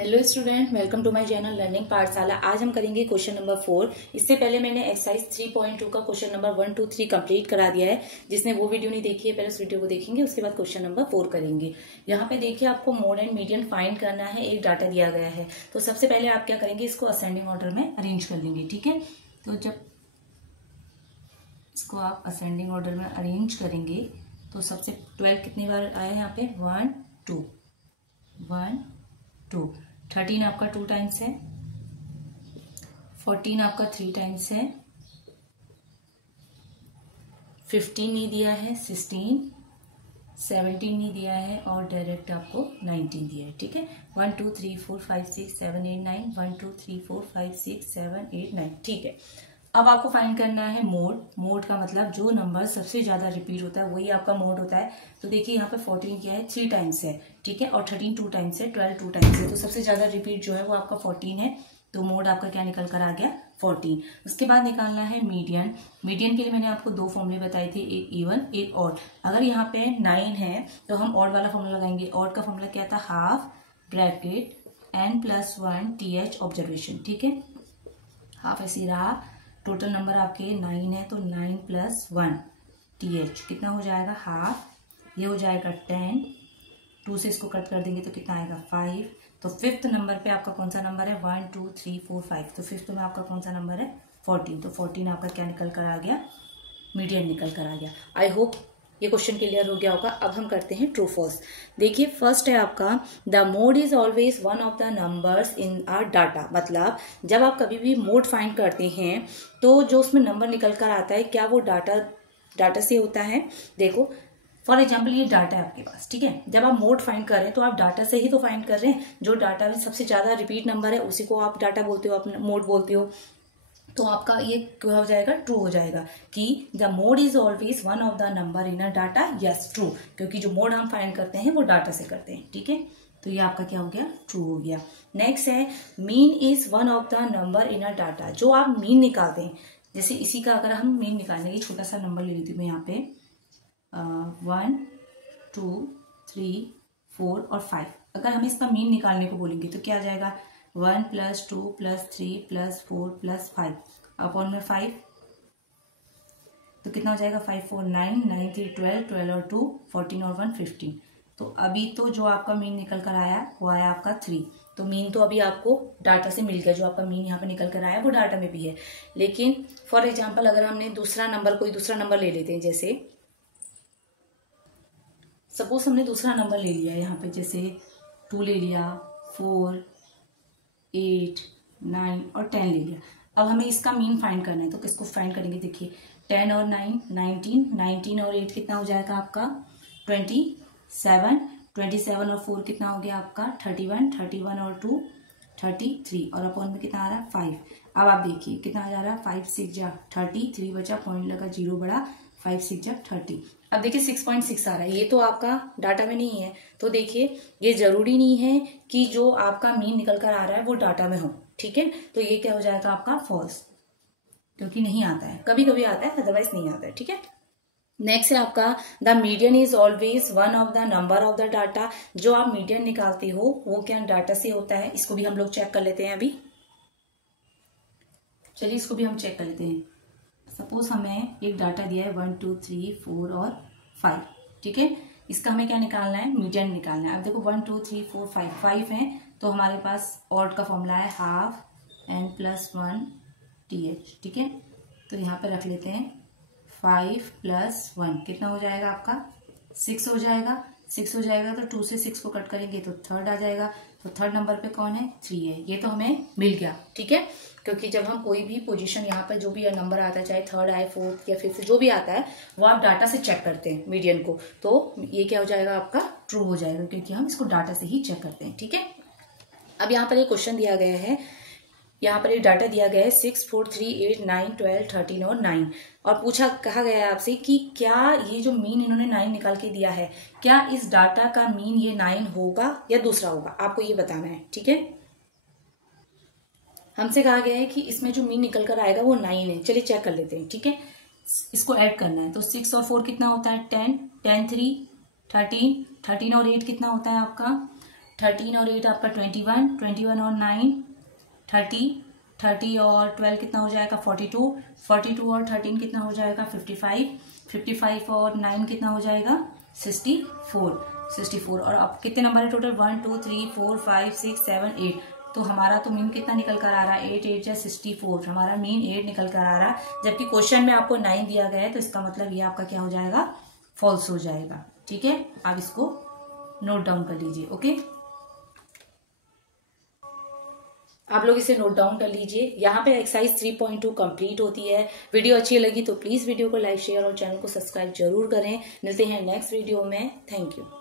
Hello student, welcome to my channel learning Pathshala. आज हम करेंगे क्वेश्चन नंबर 4। इससे पहले मैंने एक्सरसाइज 3.2 का क्वेश्चन नंबर 1, 2, 3 कंप्लीट करा दिया है। जिसने वो वीडियो नहीं देखी है पहले उस वीडियो को देखेंगे, उसके बाद क्वेश्चन नंबर 4 करेंगे। यहाँ पे देखिए आपको मोड एंड मीडियन फाइंड करना है। एक डाटा दिया गया है, तो सबसे पहले आप क्या करेंगे, इसको असेंडिंग ऑर्डर में अरेंज कर लेंगे। ठीक है, तो जब इसको आप असेंडिंग ऑर्डर में अरेंज करेंगे तो सबसे 12 कितनी बार आया यहाँ पे 1 2 1 2। 13 आपका 2 टाइम्स है, 14 आपका 3 टाइम्स है, 15 नहीं दिया है, 16, 17 नहीं दिया है और डायरेक्ट आपको 19 दिया है। ठीक है, 1 2 3 4 5 6 7 8 9 1 2 3 4 5 6 7 8 9। ठीक है, अब आपको फाइंड करना है मोड। मोड का मतलब जो नंबर सबसे ज्यादा रिपीट होता है वही आपका मोड होता है। तो देखिए यहाँ पे 14 क्या है, 3 टाइम्स है। ठीक है, और 13 2 टाइम्स है, 12 2 टाइम्स है। तो सबसे ज्यादा रिपीट जो है वो आपका 14 है। तो मोड आपका क्या निकल कर आ गया 14। उसके बाद निकालना है मीडियन। मीडियन के लिए मैंने आपको 2 फॉर्मूले बताए थे, एक इवन एक ऑड। अगर यहाँ पे 9 है तो हम ऑड वाला फॉर्मूला लगाएंगे। ऑड का फॉर्मूला क्या था, half bracket n+1 th observation. ठीक है, हाफ ऐसी रहा। टोटल नंबर आपके 9 है तो 9+1 th कितना हो जाएगा, हाफ। ये हो जाएगा 10। 2 से इसको कट कर देंगे तो कितना आएगा 5। तो फिफ्थ नंबर पे आपका कौन सा नंबर है, 1 2 3 4 5। तो फिफ्थ में आपका कौन सा नंबर है 14। तो 14 आपका क्या निकल कर आ गया, मीडियन निकल कर आ गया। आई होप ये क्वेश्चन क्लियर हो गया होगा। अब हम करते हैं ट्रू फॉल्स। देखिए फर्स्ट है आपका, the mode is always one of the numbers in are data. मतलब जब आप कभी भी मोड फाइंड करते हैं तो जो उसमें नंबर निकल कर आता है क्या वो डाटा से होता है। देखो फॉर एग्जाम्पल ये डाटा है आपके पास। ठीक है, जब आप मोड फाइंड कर रहे हैं तो आप डाटा से ही तो फाइंड कर रहे हैं। जो डाटा में सबसे ज्यादा रिपीट नंबर है उसी को आप डाटा बोलते हो, आप मोड बोलते हो। तो आपका ये क्या हो जाएगा, ट्रू हो जाएगा कि the mode is always one of the number in a data. Yes true, क्योंकि जो मोड हम फाइंड करते हैं वो डाटा से करते हैं। ठीक है, तो ये आपका क्या हो गया, ट्रू हो गया। नेक्स्ट है, mean is one of the number in a data. जो आप मीन निकालते हैं, जैसे इसी का अगर हम मीन निकालने की छोटा सा नंबर ले लेती हूँ मैं यहाँ पे 1 2 3 4 और 5। अगर हम इसका मीन निकालने को बोलेंगे तो क्या आ जाएगा, 1 + 2 + 3 + 4 + 5 अपॉन में 5। तो कितना हो जाएगा, 5 4 9 9 3 12 12 और 2 14 और 1 15। तो अभी तो जो आपका मीन निकल कर आया वो आया आपका 3। तो मीन तो अभी आपको डाटा से मिल गया। जो आपका मीन यहाँ पे निकल कर आया वो डाटा में भी है। लेकिन फॉर एग्जाम्पल अगर हमने कोई दूसरा नंबर ले लेते हैं, जैसे सपोज हमने दूसरा नंबर ले लिया है यहाँ पे, जैसे 2 ले लिया, 4 8 9 और 10 ले लिया। अब हमें इसका मीन फाइंड करना है तो किसको फाइंड करेंगे, देखिए 10 और 9 19, 19 और 8 कितना हो जाएगा आपका 27, 27 और 4 कितना हो गया आपका 31, 31 और 2 33 और अपॉन में कितना आ रहा है 5। अब आप देखिए कितना आ जा रहा है, 5 6 जा 30, 3 बचा, पॉइंट लगा, 0 बढ़ा, 5 6 जा 30। अब देखिए 6.6 आ रहा है। ये तो आपका डाटा में नहीं है। तो देखिए ये जरूरी नहीं है कि जो आपका मीन निकल कर आ रहा है वो डाटा में हो। ठीक है, तो ये क्या हो जाएगा आपका फॉल्स, क्योंकि नहीं आता है। कभी कभी आता है, अदरवाइज नहीं आता है। ठीक है, नेक्स्ट है आपका, the median is always one of the number of the data. जो आप मीडियन निकालते हो वो क्या डाटा से होता है। इसको भी हम लोग चेक कर लेते हैं अभी। चलिए इसको भी हम चेक कर लेते हैं। सपोज हमें एक डाटा दिया है 1 2 3 4 और 5। ठीक है, इसका हमें क्या निकालना है, मीडियन निकालना है। अब देखो 1 2 3 4 5 है तो हमारे पास ऑड का फॉर्मूला है हाफ n+1 th। ठीक है, तो यहाँ पे रख लेते हैं 5 + 1 कितना हो जाएगा आपका 6 हो जाएगा। 6 हो जाएगा तो 2 से 6 को कट करेंगे तो थर्ड आ जाएगा। तो थर्ड नंबर पे कौन है, 3 है। ये तो हमें मिल गया। ठीक है, क्योंकि जब हम कोई भी पोजीशन यहाँ पर जो भी नंबर आता है, चाहे थर्ड आए, फोर्थ या फिफ्थ, जो भी आता है वो आप डाटा से चेक करते हैं मीडियन को। तो ये क्या हो जाएगा आपका ट्रू हो जाएगा, क्योंकि हम इसको डाटा से ही चेक करते हैं। ठीक है, अब यहाँ पर एक क्वेश्चन दिया गया है। यहाँ पर एक डाटा दिया गया है 6 4 3 8 9 12 13 और 9 और कहा गया है आपसे कि क्या ये जो मीन इन्होंने 9 निकाल के दिया है, क्या इस डाटा का मीन ये 9 होगा या दूसरा होगा, आपको ये बताना है। ठीक है, हमसे कहा गया है कि इसमें जो मीन निकल कर आएगा वो 9 है। चलिए चेक कर लेते हैं। ठीक है, इसको ऐड करना है। तो 6 और 4 कितना होता है 10, 10 3 13, 13 और 8 कितना होता है आपका 13 और 8 आपका 21, 21 और 9 30, 30 और 12 कितना हो जाएगा 42, 42 और 13 कितना हो जाएगा 55, 55 और 9 कितना हो जाएगा 64, 64। और अब कितने नंबर है टोटल 1 2 3 4 5 6 7 8। तो हमारा तो मीन कितना निकल कर आ रहा है 8 8 या 64, हमारा मीन 8 निकल कर आ रहा है, जबकि क्वेश्चन में आपको 9 दिया गया है, तो इसका मतलब ये आपका क्या हो जाएगा फॉल्स हो जाएगा। ठीक है, आप इसको नोट डाउन कर लीजिए। ओके, आप लोग इसे नोट डाउन कर लीजिए। यहाँ पे एक्सरसाइज 3.2 कंप्लीट होती है। वीडियो अच्छी लगी तो प्लीज वीडियो को लाइक शेयर और चैनल को सब्सक्राइब जरूर करें। मिलते हैं नेक्स्ट वीडियो में। Thank you.